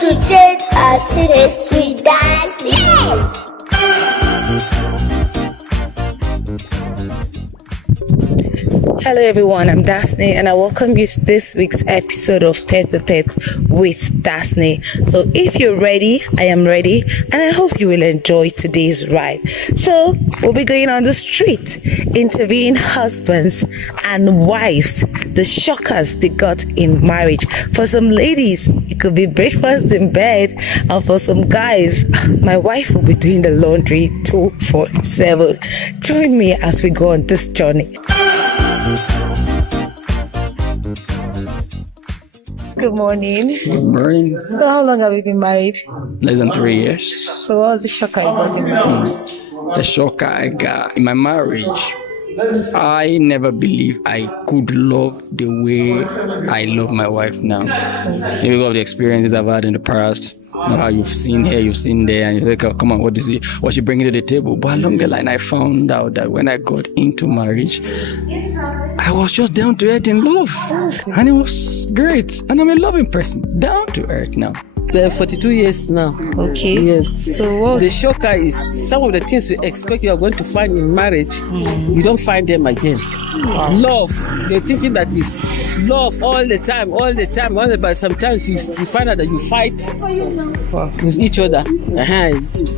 a-tetewithdaseny. Hello everyone, I'm Daseny and I welcome you to this week's episode of Tete a Tete with Daseny. So if you're ready, I am ready and I hope you will enjoy today's ride. So we'll be going on the street, interviewing husbands and wives, the shockers they got in marriage. For some ladies, it could be breakfast in bed, and for some guys, my wife will be doing the laundry 24/7. Join me as we go on this journey. Good morning. Good morning. So how long have you been married? Less than 3 years. So what was the shocker you got in marriage? The shock I got in my marriage, I never believed I could love the way I love my wife now. Maybe because of the experiences I've had in the past. You know how you've seen here, you've seen there, and you say, come on, what she bringing to the table? But along the line, I found out that when I got into marriage, I was just down to earth in love. And it was great. And I'm a loving person, down to earth now. 42 years now. Okay. Yes. So what? The shocker is some of the things you expect you are going to find in marriage, you don't find them again. Wow. Love. They're thinking that is love all the time. But sometimes you find out that you fight with each other.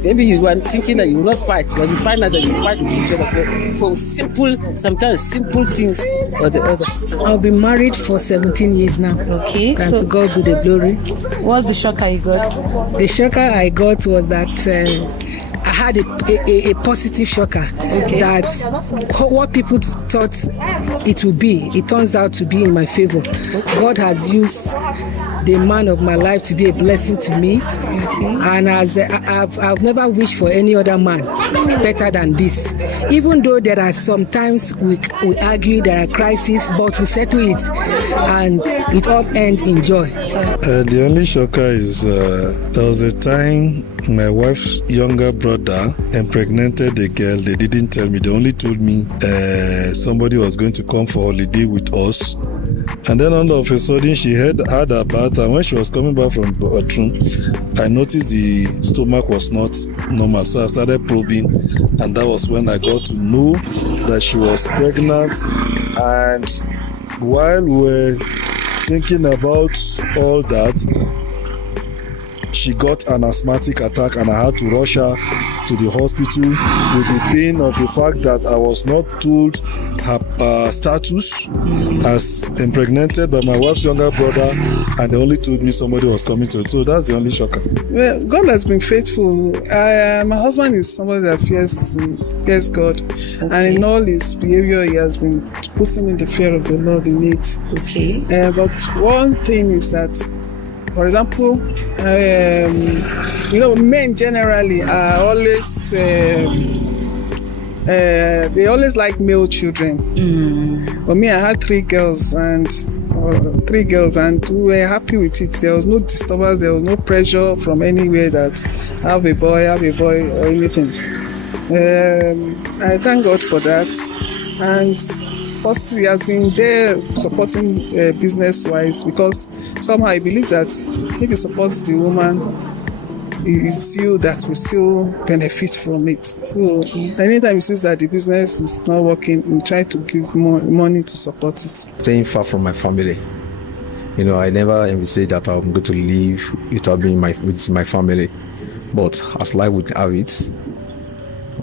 Maybe you were thinking that you will not fight, but you find out that you fight with each other for sometimes simple things or the other. I've been married for 17 years now. Okay. And to God be the glory. What's the shocker you got? The shocker I got was that I had a positive shocker. Okay. That what people thought it would be, it turns out to be in my favor. God has used the man of my life to be a blessing to me. And as I've never wished for any other man better than this. Even though there are sometimes we argue, there are crises, but we settle it and it all ends in joy. The only shocker is there was a time my wife's younger brother impregnated a girl. They didn't tell me. They only told me somebody was going to come for holiday with us. And then all of a sudden she had her bath, and when she was coming back from the bathroom, I noticed the stomach was not normal. So I started probing, and that was when I got to know that she was pregnant. And while we were thinking about all that, she got an asthmatic attack, and I had to rush her to the hospital with the pain of the fact that I was not told her status as impregnated by my wife's younger brother, and they only told me somebody was coming to it. So that's the only shocker. Well, God has been faithful. My husband is somebody that fears God, and in all his behavior, he has been putting in the fear of the Lord in it. Okay. But one thing is that, for example, men generally are always they always like male children. For me, I had three girls and we were happy with it. There was no disturbance, there was no pressure from anywhere that have a boy or anything. I thank God for that. And first, he has been there supporting business-wise, because somehow I believe that if he supports the woman, it's you that will still benefit from it. So anytime he sees that the business is not working, we try to give more money to support it. Staying far from my family. I never envisaged that I'm going to live without being with my family. But as life would have it,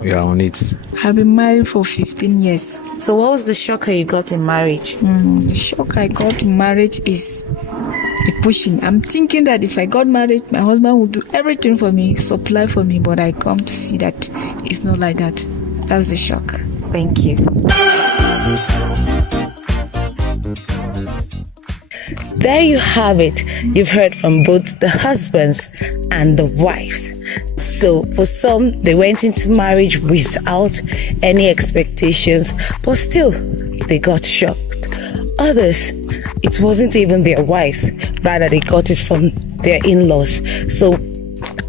we are on it. I've been married for 15 years. So what was the shocker you got in marriage? The shock I got in marriage is the pushing. I'm thinking that if I got married, my husband would do everything for me, supply for me, but I come to see that it's not like that. That's the shock. Thank you. There you have it. You've heard from both the husbands and the wives. So for some, they went into marriage without any expectations, but still they got shocked. Others, it wasn't even their wives, rather they got it from their in-laws. So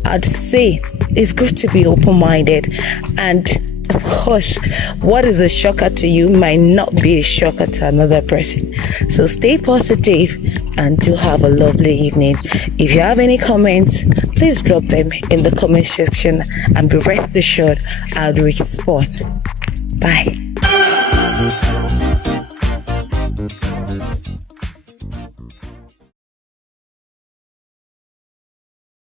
I'd say it's good to be open-minded and of course, what is a shocker to you might not be a shocker to another person. So stay positive and do have a lovely evening. If you have any comments, please drop them in the comment section and be rest assured I'll respond. Bye.